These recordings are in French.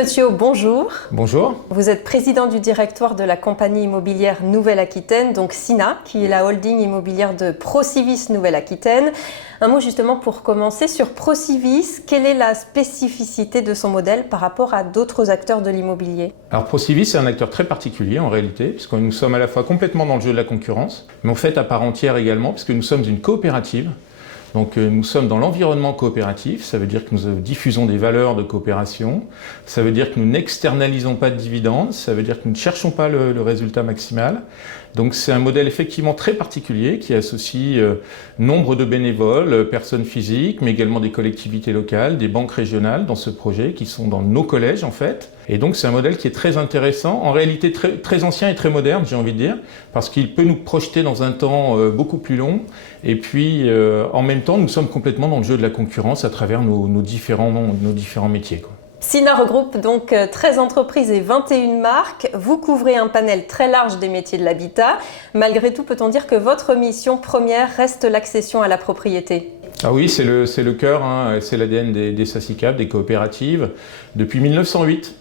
Petiot, bonjour. Bonjour. Vous êtes président du directoire de la compagnie immobilière Nouvelle-Aquitaine, donc SINA, qui est la holding immobilière de Procivis Nouvelle-Aquitaine. Un mot justement pour commencer sur Procivis. Quelle est la spécificité de son modèle par rapport à d'autres acteurs de l'immobilier? Alors Procivis, c'est un acteur très particulier en réalité, puisque nous sommes à la fois complètement dans le jeu de la concurrence, mais en fait à part entière également, puisque nous sommes une coopérative. Donc nous sommes dans l'environnement coopératif, ça veut dire que nous diffusons des valeurs de coopération, ça veut dire que nous n'externalisons pas de dividendes, ça veut dire que nous ne cherchons pas le résultat maximal. Donc c'est un modèle effectivement très particulier qui associe nombre de bénévoles, personnes physiques, mais également des collectivités locales, des banques régionales dans ce projet qui sont dans nos collèges en fait. Et donc c'est un modèle qui est très intéressant, en réalité très ancien et très moderne j'ai envie de dire, parce qu'il peut nous projeter dans un temps beaucoup plus long. Et puis en même temps nous sommes complètement dans le jeu de la concurrence à travers nos différents métiers, quoi. SINA regroupe donc 13 entreprises et 21 marques. Vous couvrez un panel très large des métiers de l'habitat. Malgré tout, peut-on dire que votre mission première reste l'accession à la propriété ? Ah oui, c'est le cœur, hein, c'est l'ADN des SACICAP, des coopératives. Depuis 1908,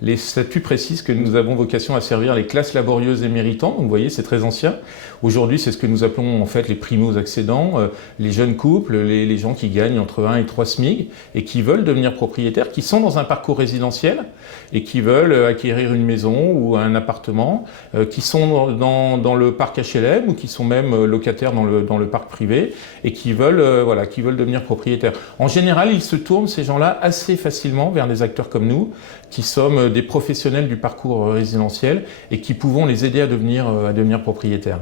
les statuts précisent que nous avons vocation à servir les classes laborieuses et méritantes. Donc vous voyez, c'est très ancien. Aujourd'hui, c'est ce que nous appelons en fait les primo-accédants, les jeunes couples, les gens qui gagnent entre 1 et 3 SMIC et qui veulent devenir propriétaires, qui sont dans un parcours résidentiel et qui veulent acquérir une maison ou un appartement, qui sont dans le parc HLM ou qui sont même locataires dans le parc privé et qui veulent devenir propriétaires. En général, ils se tournent, ces gens-là, assez facilement vers des acteurs comme nous, qui sommes des professionnels du parcours résidentiel et qui pouvons les aider à devenir propriétaires.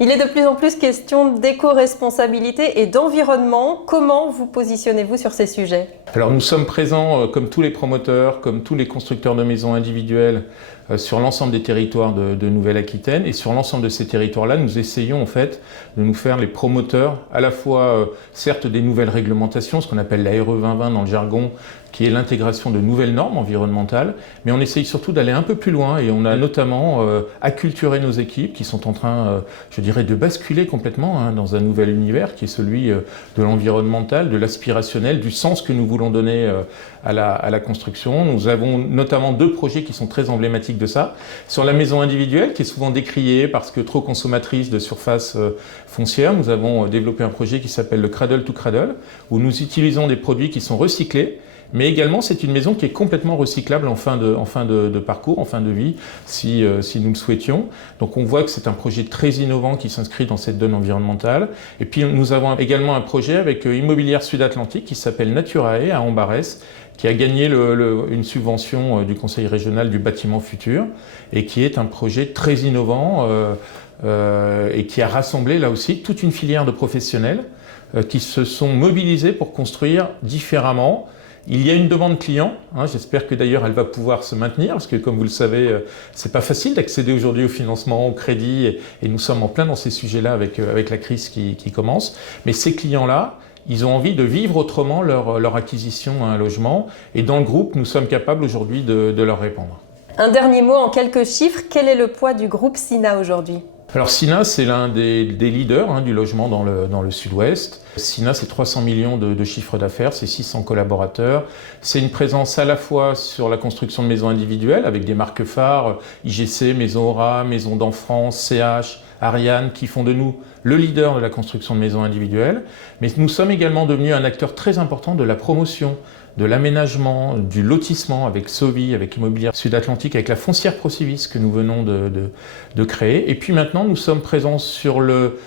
Il est de plus en plus question d'éco-responsabilité et d'environnement. Comment vous positionnez-vous sur ces sujets ? Alors nous sommes présents, comme tous les promoteurs, comme tous les constructeurs de maisons individuelles, sur l'ensemble des territoires de Nouvelle-Aquitaine. Et sur l'ensemble de ces territoires-là, nous essayons en fait de nous faire les promoteurs, à la fois certes des nouvelles réglementations, ce qu'on appelle la RE 2020 dans le jargon, qui est l'intégration de nouvelles normes environnementales, mais on essaye surtout d'aller un peu plus loin et on a notamment acculturé nos équipes qui sont en train, je dirais, de basculer complètement dans un nouvel univers qui est celui de l'environnemental, de l'aspirationnel, du sens que nous voulons donner à la construction. Nous avons notamment 2 projets qui sont très emblématiques de ça. Sur la maison individuelle, qui est souvent décriée parce que trop consommatrice de surface foncière, nous avons développé un projet qui s'appelle le Cradle to Cradle, où nous utilisons des produits qui sont recyclés, mais également c'est une maison qui est complètement recyclable en fin de parcours, en fin de vie, si nous le souhaitions. Donc on voit que c'est un projet très innovant qui s'inscrit dans cette donne environnementale. Et puis nous avons également un projet avec Immobilière Sud-Atlantique qui s'appelle Naturae à Ambarès, qui a gagné une subvention du Conseil régional du bâtiment futur et qui est un projet très innovant et qui a rassemblé là aussi toute une filière de professionnels qui se sont mobilisés pour construire différemment. Il y a une demande client, j'espère que d'ailleurs elle va pouvoir se maintenir, parce que comme vous le savez, c'est pas facile d'accéder aujourd'hui au financement, au crédit, et nous sommes en plein dans ces sujets-là avec la crise qui commence. Mais ces clients-là, ils ont envie de vivre autrement leur acquisition à un logement, et dans le groupe, nous sommes capables aujourd'hui de leur répondre. Un dernier mot en quelques chiffres, quel est le poids du groupe SINA aujourd'hui ? Alors SINA, c'est l'un des leaders du logement dans le sud-ouest. SINA, c'est 300 millions de chiffre d'affaires, c'est 600 collaborateurs. C'est une présence à la fois sur la construction de maisons individuelles, avec des marques phares, IGC, Maison Aura, Maison d'Enfance, CH, Ariane, qui font de nous le leader de la construction de maisons individuelles. Mais nous sommes également devenus un acteur très important de la promotion, de l'aménagement, du lotissement avec Sovi, avec Immobilière Sud-Atlantique, avec la foncière Procivis que nous venons de créer. Et puis maintenant, nous sommes présents sur le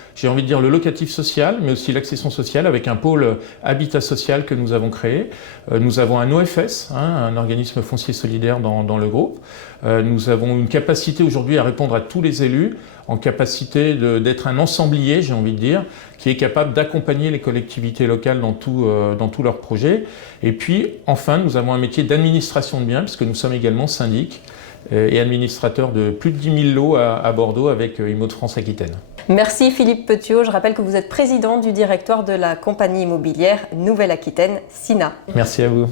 locatif social, mais aussi l'accession sociale avec un pôle habitat social que nous avons créé. Nous avons un OFS, un organisme foncier solidaire dans le groupe. Nous avons une capacité aujourd'hui à répondre à tous les élus, en capacité d'être un ensemblier, j'ai envie de dire, qui est capable d'accompagner les collectivités locales dans tous leurs projets. Et puis, enfin, nous avons un métier d'administration de biens, puisque nous sommes également syndic et administrateur de plus de 10 000 lots à Bordeaux avec Immo-de-France Aquitaine. Merci Philippe Petiot. Je rappelle que vous êtes président du directoire de la compagnie immobilière Nouvelle-Aquitaine, SINA. Merci à vous.